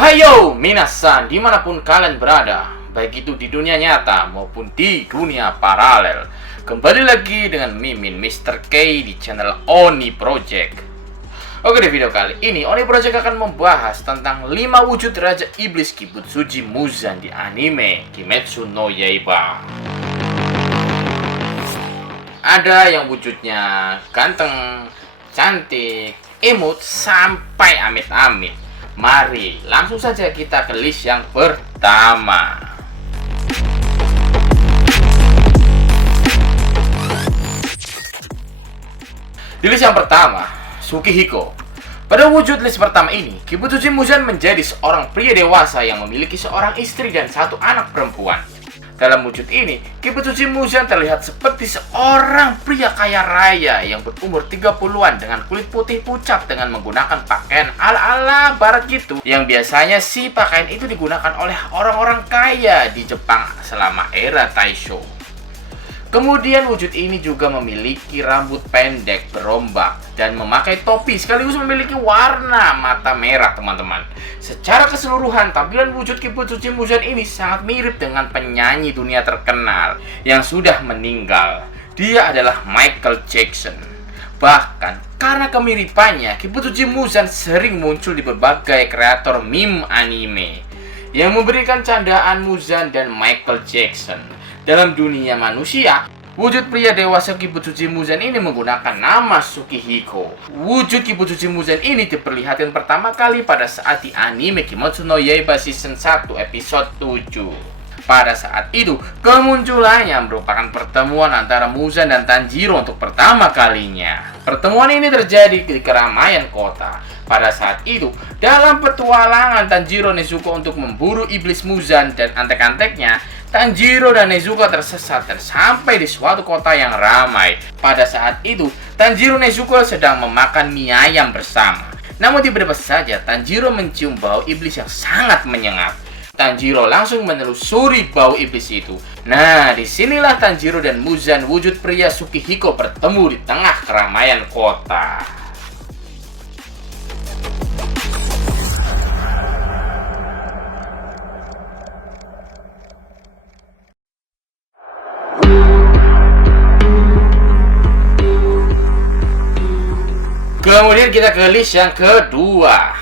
Ohayo minasan, dimanapun kalian berada, baik itu di dunia nyata maupun di dunia paralel. Kembali lagi dengan Mimin Mr. K di channel Oni Project. Oke, di video kali ini Oni Project akan membahas tentang 5 wujud Raja Iblis Kibutsuji Muzan di anime Kimetsu no Yaiba. Ada yang wujudnya ganteng, cantik, imut, sampai amit-amit. Mari langsung saja kita ke list yang pertama. Di list yang pertama, Tsukihiko. Pada wujud list pertama ini, Kibutsuji Muzan menjadi seorang pria dewasa yang memiliki seorang istri dan 1 anak perempuan. Dalam wujud ini, Kibutsuji Muzan terlihat seperti seorang pria kaya raya yang berumur 30-an dengan kulit putih pucat dengan menggunakan pakaian ala-ala barat gitu. Yang biasanya sih pakaian itu digunakan oleh orang-orang kaya di Jepang selama era Taisho. Kemudian wujud ini juga memiliki rambut pendek berombak dan memakai topi sekaligus memiliki warna mata merah, teman-teman. Secara keseluruhan, tampilan wujud Kibutsuji Muzan ini sangat mirip dengan penyanyi dunia terkenal yang sudah meninggal. Dia adalah Michael Jackson. Bahkan karena kemiripannya, Kibutsuji Muzan sering muncul di berbagai kreator meme anime yang memberikan candaan Muzan dan Michael Jackson. Dalam dunia manusia, wujud pria dewasa Kibutsuji Muzan ini menggunakan nama Tsukihiko. Wujud Kibutsuji Muzan ini diperlihatkan pertama kali pada saat di anime Kimetsu no Yaiba Season 1 episode 7. Pada saat itu, kemunculannya merupakan pertemuan antara Muzan dan Tanjiro untuk pertama kalinya. Pertemuan ini terjadi di keramaian kota. Pada saat itu, dalam petualangan Tanjiro Nezuko untuk memburu iblis Muzan dan antek-anteknya, Tanjiro dan Nezuko tersesat dan sampai di suatu kota yang ramai. Pada saat itu, Tanjiro Nezuko sedang memakan mie ayam bersama. Namun tiba-tiba saja Tanjiro mencium bau iblis yang sangat menyengat. Tanjiro langsung menelusuri bau iblis itu. Nah, disinilah Tanjiro dan Muzan wujud pria Tsukihiko bertemu di tengah keramaian kota. Kemudian kita ke list yang kedua,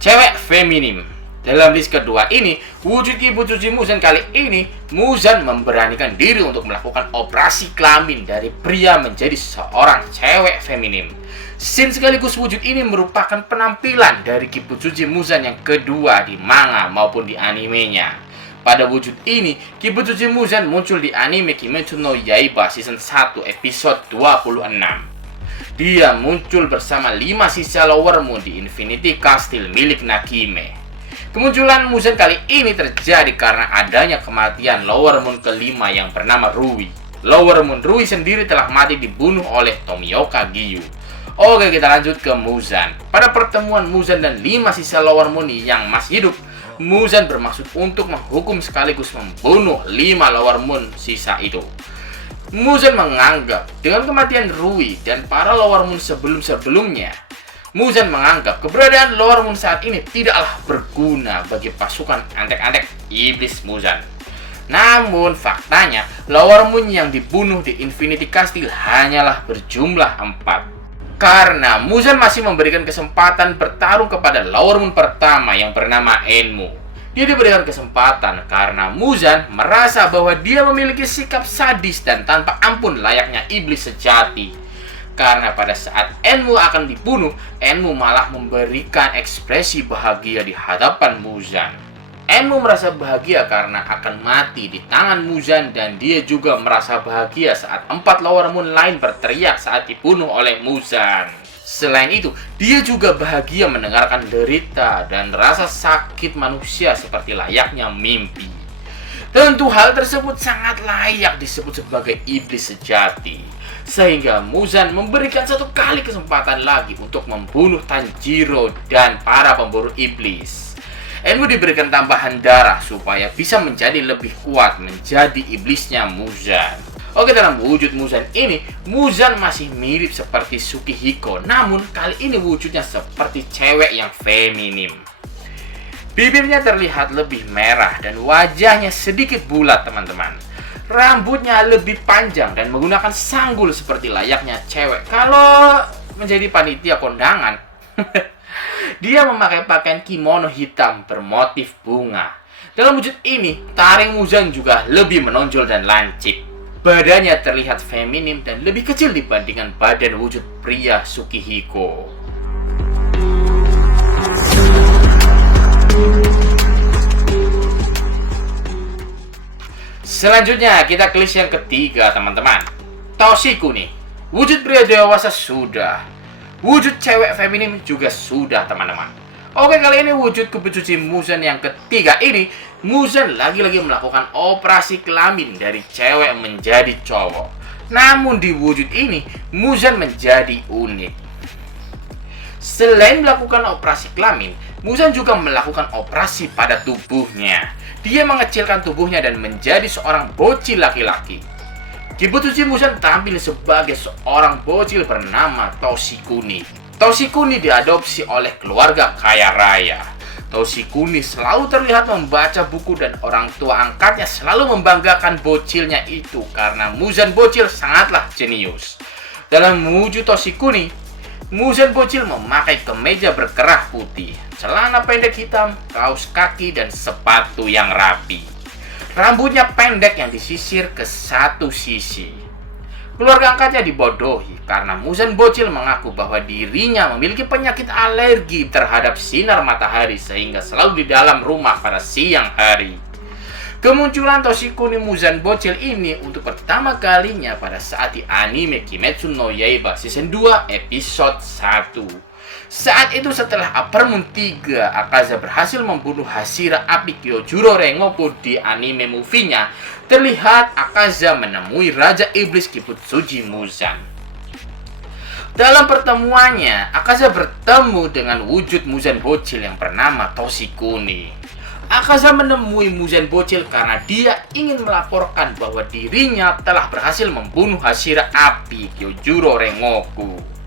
cewek feminim. Dalam list kedua ini, wujud Kibutsuji Muzan kali ini, Muzan memberanikan diri untuk melakukan operasi kelamin dari pria menjadi seorang cewek feminim. Scene sekaligus wujud ini merupakan penampilan dari Kibutsuji Muzan yang kedua di manga maupun di animenya. Pada wujud ini, Kibutsuji Muzan muncul di anime Kimetsu no Yaiba Season 1 episode 26. Dia muncul bersama 5 sisa Lower Moon di Infinity Castle milik Nakime. Kemunculan Muzan kali ini terjadi karena adanya kematian Lower Moon kelima yang bernama Rui. Lower Moon Rui sendiri telah mati dibunuh oleh Tomioka Giyu. Oke, kita lanjut ke Muzan. Pada pertemuan Muzan dan 5 sisa Lower Moon yang masih hidup, Muzan bermaksud untuk menghukum sekaligus membunuh 5 Lower Moon sisa itu. Muzan menganggap dengan kematian Rui dan para Lower Moon sebelum-sebelumnya, Muzan menganggap keberadaan Lower Moon saat ini tidaklah berguna bagi pasukan antek-antek iblis Muzan. Namun faktanya, Lower Moon yang dibunuh di Infinity Castle hanyalah berjumlah 4. Karena Muzan masih memberikan kesempatan bertarung kepada Lower Moon pertama yang bernama Enmu. Dia diberikan kesempatan karena Muzan merasa bahwa dia memiliki sikap sadis dan tanpa ampun layaknya iblis sejati. Karena pada saat Enmu akan dibunuh, Enmu malah memberikan ekspresi bahagia di hadapan Muzan. Enmu merasa bahagia karena akan mati di tangan Muzan dan dia juga merasa bahagia saat 4 Lower Moon lain berteriak saat dibunuh oleh Muzan. Selain itu, dia juga bahagia mendengarkan derita dan rasa sakit manusia seperti layaknya mimpi. Tentu hal tersebut sangat layak disebut sebagai iblis sejati. Sehingga Muzan memberikan 1 kali kesempatan lagi untuk membunuh Tanjiro dan para pemburu iblis. Enmu diberikan tambahan darah supaya bisa menjadi lebih kuat menjadi iblisnya Muzan. Oke, dalam wujud Muzan ini, Muzan masih mirip seperti Tsukihiko, namun kali ini wujudnya seperti cewek yang feminim. Bibirnya terlihat lebih merah dan wajahnya sedikit bulat, teman-teman. Rambutnya lebih panjang dan menggunakan sanggul seperti layaknya cewek kalau menjadi panitia kondangan. Dia memakai pakaian kimono hitam bermotif bunga. Dalam wujud ini, taring Muzan juga lebih menonjol dan lancip. Badannya terlihat feminim dan lebih kecil dibandingkan badan wujud pria Tsukihiko. Selanjutnya kita ke list yang ketiga, teman-teman. Toshikuni. Wujud pria dewasa sudah. Wujud cewek feminim juga sudah, teman-teman. Oke, kali ini wujud Kibutsuji Muzan yang ketiga ini, Muzan lagi-lagi melakukan operasi kelamin dari cewek menjadi cowok. Namun di wujud ini, Muzan menjadi unik. Selain melakukan operasi kelamin, Muzan juga melakukan operasi pada tubuhnya. Dia mengecilkan tubuhnya dan menjadi seorang bocil laki-laki. Kibutsuji Muzan tampil sebagai seorang bocil bernama Toshikuni. Toshikuni diadopsi oleh keluarga kaya raya. Toshikuni selalu terlihat membaca buku dan orang tua angkatnya selalu membanggakan bocilnya itu karena Muzan bocil sangatlah jenius. Dalam wujud Toshikuni, Muzan bocil memakai kemeja berkerah putih, celana pendek hitam, kaos kaki, dan sepatu yang rapi. Rambutnya pendek yang disisir ke satu sisi. Keluarga angkatnya dibodohi karena Muzan bocil mengaku bahwa dirinya memiliki penyakit alergi terhadap sinar matahari sehingga selalu di dalam rumah pada siang hari. Kemunculan Toshikuni Muzan bocil ini untuk pertama kalinya pada saat di anime Kimetsu no Yaiba season 2 episode 1. Saat itu setelah Upper Moon 3, Akaza berhasil membunuh Hashira api Kyojuro Rengoku di anime movie-nya, terlihat Akaza menemui Raja Iblis Kibutsuji Muzan. Dalam pertemuannya, Akaza bertemu dengan wujud Muzan bocil yang bernama Toshikuni. Akaza menemui Muzan bocil karena dia ingin melaporkan bahwa dirinya telah berhasil membunuh Hashira api Kyojuro Rengoku.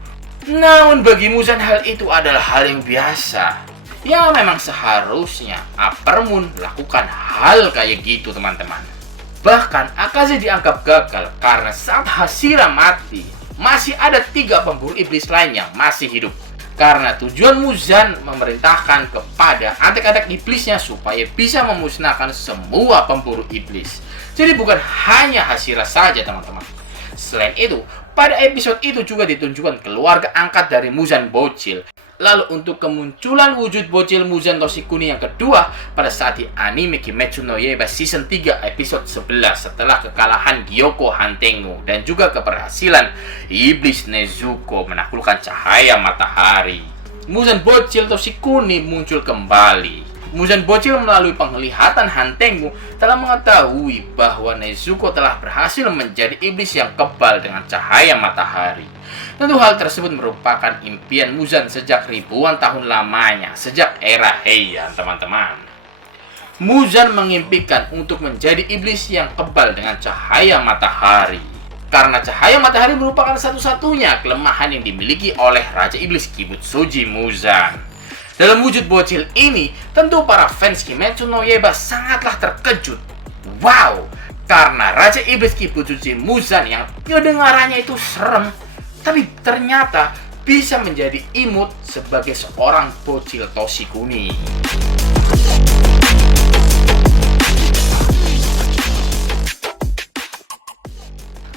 Namun bagi Muzan hal itu adalah hal yang biasa. Ya memang seharusnya Upper Moon melakukan hal kayak gitu, teman-teman. Bahkan Akaza dianggap gagal karena saat Hashira mati, masih ada 3 pemburu iblis lain yang masih hidup. Karena tujuan Muzan memerintahkan kepada adik-adik iblisnya supaya bisa memusnahkan semua pemburu iblis. Jadi bukan hanya Hashira saja, teman-teman. Selain itu, pada episode itu juga ditunjukkan keluarga angkat dari Muzan bocil. Lalu untuk kemunculan wujud bocil Muzan Toshikuni yang kedua pada saat di anime Kimetsu no Yaiba season 3 episode 11 setelah kekalahan Gyoko Hantengu dan juga keberhasilan iblis Nezuko menaklukkan cahaya matahari. Muzan bocil Toshikuni muncul kembali. Muzan bocil melalui penglihatan Hantengu telah mengetahui bahwa Nezuko telah berhasil menjadi iblis yang kebal dengan cahaya matahari. Tentu hal tersebut merupakan impian Muzan sejak ribuan tahun lamanya, sejak era Heian, teman-teman. Muzan mengimpikan untuk menjadi iblis yang kebal dengan cahaya matahari. Karena cahaya matahari merupakan satu-satunya kelemahan yang dimiliki oleh Raja Iblis Kibutsuji Muzan. Dalam wujud bocil ini, tentu para fans Kimetsu no Yaiba sangatlah terkejut. Wow, karena Raja Iblis Kibutsuji Muzan yang kedengarannya itu serem, tapi ternyata bisa menjadi imut sebagai seorang bocil Toshikuni.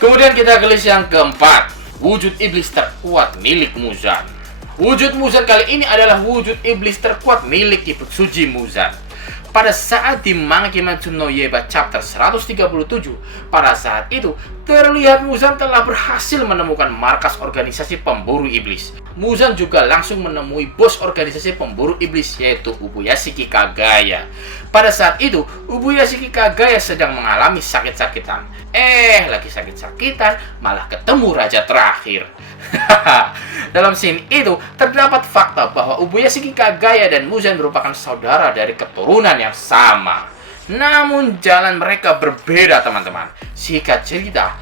Kemudian kita ke list yang keempat, wujud iblis terkuat milik Muzan. Wujud Muzan kali ini adalah wujud iblis terkuat milik Kibutsuji Muzan. Pada saat di manga Kimetsu no Yaiba chapter 137, pada saat itu terlihat Muzan telah berhasil menemukan markas organisasi pemburu iblis. Muzan juga langsung menemui bos organisasi pemburu iblis yaitu Ubuyashiki Kagaya. Pada saat itu, Ubuyashiki Kagaya sedang mengalami sakit-sakitan. Lagi sakit-sakitan malah ketemu raja terakhir. Dalam scene itu terdapat fakta bahwa Ubuyashiki Kagaya dan Muzan merupakan saudara dari keturunan yang sama. Namun jalan mereka berbeda, teman-teman. Singkat cerita,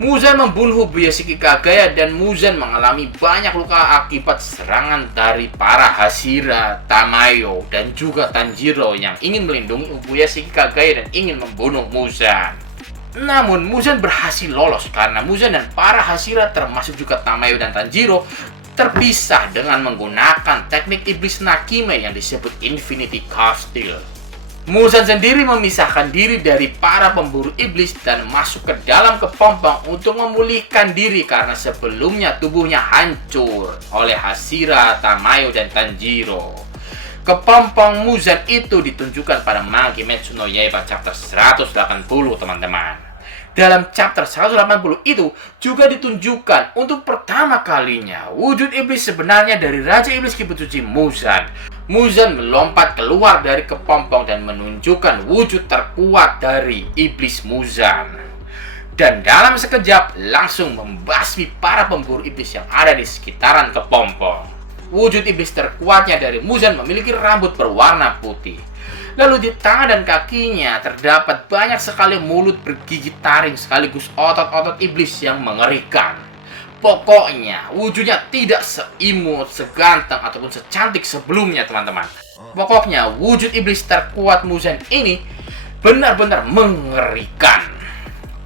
Muzan membunuh Ubuyashiki Kagaya dan Muzan mengalami banyak luka akibat serangan dari para Hashira, Tamayo, dan juga Tanjiro yang ingin melindungi Ubuyashiki Kagaya dan ingin membunuh Muzan. Namun Muzan berhasil lolos karena Muzan dan para Hashira termasuk juga Tamayo dan Tanjiro terpisah dengan menggunakan teknik iblis Nakime yang disebut Infinity Castle. Muzan sendiri memisahkan diri dari para pemburu iblis dan masuk ke dalam kepompong untuk memulihkan diri karena sebelumnya tubuhnya hancur oleh Hashira, Tamayo, dan Tanjiro. Kepompong Muzan itu ditunjukkan pada manga Kimetsu no Yaiba chapter 180, teman-teman. Dalam chapter 180 itu juga ditunjukkan untuk pertama kalinya wujud iblis sebenarnya dari Raja Iblis Kibutsuji Muzan. Muzan melompat keluar dari kepompong dan menunjukkan wujud terkuat dari iblis Muzan. Dan dalam sekejap langsung membasmi para pemburu iblis yang ada di sekitaran kepompong. Wujud iblis terkuatnya dari Muzan memiliki rambut berwarna putih. Lalu di tangan dan kakinya terdapat banyak sekali mulut bergigi taring sekaligus otot-otot iblis yang mengerikan. Pokoknya wujudnya tidak seimut, seganteng, ataupun secantik sebelumnya, teman-teman. Pokoknya wujud iblis terkuat Muzan ini benar-benar mengerikan.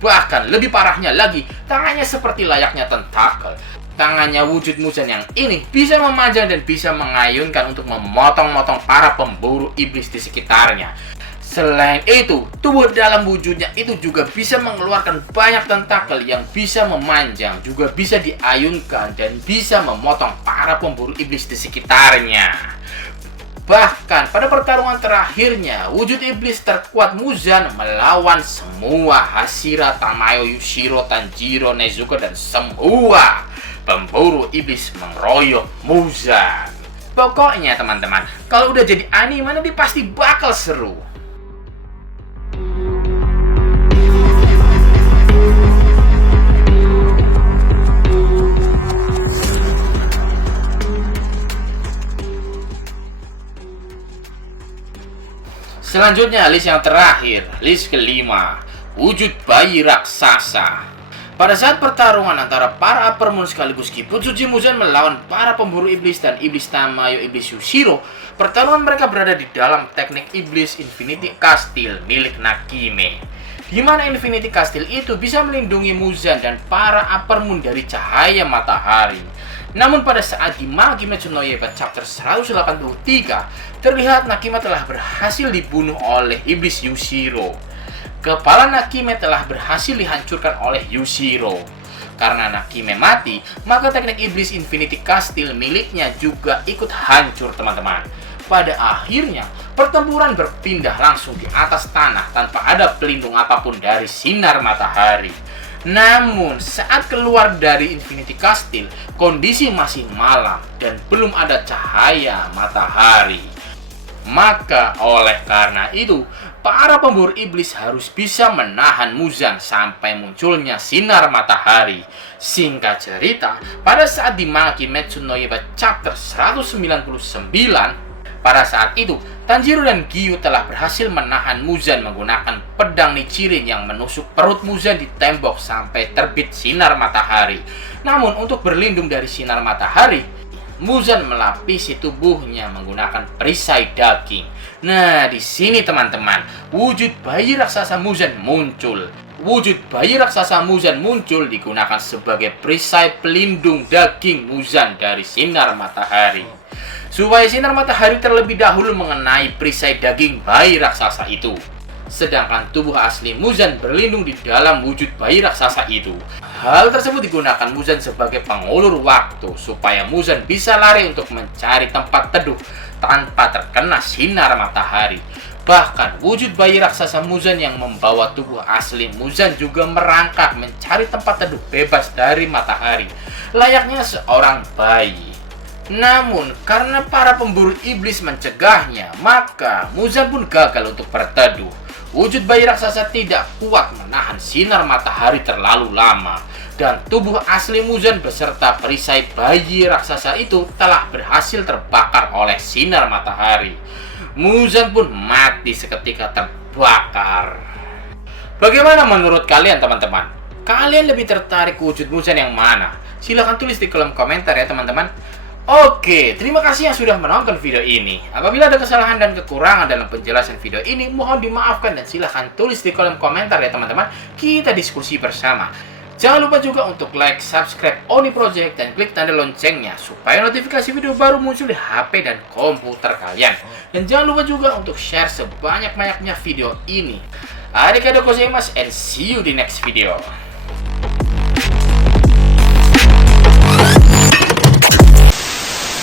Bahkan lebih parahnya lagi, tangannya seperti layaknya tentakel. Tangannya wujud Muzan yang ini bisa memanjang dan bisa mengayunkan untuk memotong-motong para pemburu iblis di sekitarnya. Selain itu, tubuh dalam wujudnya itu juga bisa mengeluarkan banyak tentakel yang bisa memanjang, juga bisa diayunkan dan bisa memotong para pemburu iblis di sekitarnya. Bahkan pada pertarungan terakhirnya, wujud iblis terkuat Muzan melawan semua Hashira, Tamayo, Yushiro, Tanjiro, Nezuko, dan semua pemburu iblis mengeroyok Muzan. Pokoknya teman-teman, kalau udah jadi anime nanti pasti bakal seru. Selanjutnya list yang terakhir, list kelima, wujud bayi raksasa. Pada saat pertarungan antara para Upper Moon sekaligus Kibutsuji Muzan melawan para pemburu iblis dan iblis Tamayo, iblis Yushiro, pertarungan mereka berada di dalam teknik iblis Infinity Castle milik Nakime. Di mana Infinity Castle itu bisa melindungi Muzan dan para Upper Moon dari cahaya matahari. Namun pada saat di manga Kimetsu no Yaiba chapter 183, terlihat Nakime telah berhasil dibunuh oleh iblis Yushiro. Kepala Nakime telah berhasil dihancurkan oleh Yushiro. Karena Nakime mati, maka teknik iblis Infinity Castle miliknya juga ikut hancur, teman-teman. Pada akhirnya, pertempuran berpindah langsung di atas tanah tanpa ada pelindung apapun dari sinar matahari. Namun, saat keluar dari Infinity Castle, kondisi masih malam dan belum ada cahaya matahari. Maka oleh karena itu, para pemburu iblis harus bisa menahan Muzan sampai munculnya sinar matahari. Singkat cerita, pada saat di manga Kimetsu no Yaiba chapter 199, pada saat itu, Tanjiro dan Giyu telah berhasil menahan Muzan menggunakan pedang Nichirin yang menusuk perut Muzan di tembok sampai terbit sinar matahari. Namun untuk berlindung dari sinar matahari, Muzan melapisi tubuhnya menggunakan perisai daging. Nah, di sini teman-teman, wujud bayi raksasa Muzan muncul. Wujud bayi raksasa Muzan muncul digunakan sebagai perisai pelindung daging Muzan dari sinar matahari. Supaya sinar matahari terlebih dahulu mengenai perisai daging bayi raksasa itu. Sedangkan tubuh asli Muzan berlindung di dalam wujud bayi raksasa itu. Hal tersebut digunakan Muzan sebagai pengulur waktu supaya Muzan bisa lari untuk mencari tempat teduh tanpa terkena sinar matahari. Bahkan wujud bayi raksasa Muzan yang membawa tubuh asli Muzan juga merangkak mencari tempat teduh bebas dari matahari, layaknya seorang bayi. Namun karena para pemburu iblis mencegahnya, maka Muzan pun gagal untuk berteduh. Wujud bayi raksasa tidak kuat menahan sinar matahari terlalu lama, dan tubuh asli Muzan beserta perisai bayi raksasa itu telah berhasil terbakar oleh sinar matahari. Muzan pun mati seketika terbakar. Bagaimana menurut kalian teman-teman? Kalian lebih tertarik wujud Muzan yang mana? Silahkan tulis di kolom komentar ya teman-teman. Oke, terima kasih yang sudah menonton video ini. Apabila ada kesalahan dan kekurangan dalam penjelasan video ini, mohon dimaafkan dan silahkan tulis di kolom komentar ya teman-teman. Kita diskusi bersama. Jangan lupa juga untuk like, subscribe Oni Project, dan klik tanda loncengnya supaya notifikasi video baru muncul di HP dan komputer kalian. Dan jangan lupa juga untuk share sebanyak-banyaknya video ini. Arigatou gozaimasu and see you di next video.